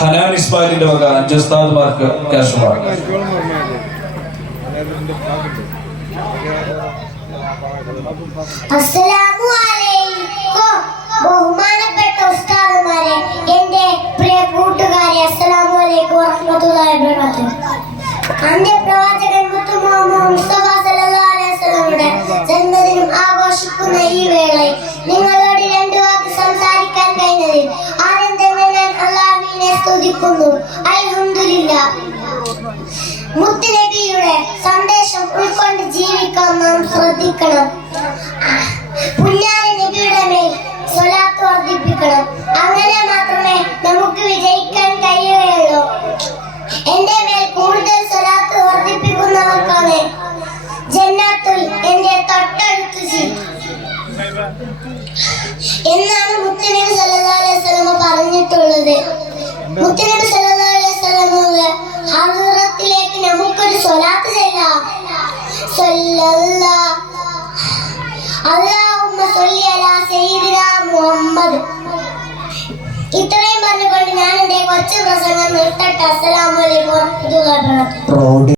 ഹനാൻ ഇസ്മായിലിന്റെ വക 5 ഉസ്താദുമാർക്ക് ക്യാഷുമാണ്. അസ്സലാമു അലൈക്കും. ബഹുമാനപ്പെട്ട ഉസ്താദുമാരെ, എന്റെ പ്രിയ കൂട്ടുകാരെ, അസ്സലാമു അലൈക്കും വറഹ്മത്തുള്ളാഹി വബറകാതുഹു. അന്ത്യപ്രവാചകൻ മുത്തു മുഹമ്മദ് മുസ്തഫ സല്ലല്ലാഹു അലൈഹി വസല്ലമയുടെ ജന്മദിനം ആഘോഷിക്കുന്ന ഈ വേളയിൽ നിങ്ങളോട് 2 വാക്ക് സംസാരിക്കാൻ കഴിഞ്ഞതിൽ ആദ്യം തന്നെ ഞാൻ അല്ലാഹുവിനെ സ്തുതിക്കുന്നു. അൽഹംദുലില്ലാഹ്. മുത്തുനബിയുടെ സന്ദേശം ഉൾക്കൊണ്ട് ജീവിക്കാൻ നാം ശ്രദ്ധിക്കണം. പുന്നാര നബിയുടെ മേൽ സ്വലാത്ത് വർദ്ധിപ്പിക്കണം. അങ്ങനെ മാത്രമേ നമുക്ക് വിജയിക്കാൻ കഴിയുകയുള്ളൂ. എന്റെ മേൽ കൂടുതൽ സ്വലാത്ത് വർദ്ധിപ്പിക്കുന്നവർക്കാണ് ജന്നത്തുൽ എന്റെ തൊട്ടടുത്ത് എന്നാണ് മുത്തുനബി സല്ലല്ലാഹു അലൈഹി വസല്ലം പറഞ്ഞിട്ടുള്ളത്. മുത്തുനബി സല്ലല്ലാഹു അലൈഹി വസല്ലമയുടെ ഹദ്റത്തിലേക്ക് നമുക്കൊരു സ്വലാത്ത് ചെല്ലാം. അല്ലാഹുമ്മ സ്വല്ലി അലാ സയ്യിദിനാ മുഹമ്മദ്. ഇത്രയും പറഞ്ഞുകൊണ്ട് ഞാൻ എന്റെ കൊച്ചു പ്രസംഗം നിർത്തട്ടെ. അസ്സലാമു അലൈക്കും വറഹ്മത്തുള്ളാഹി വബറകാതുഹു.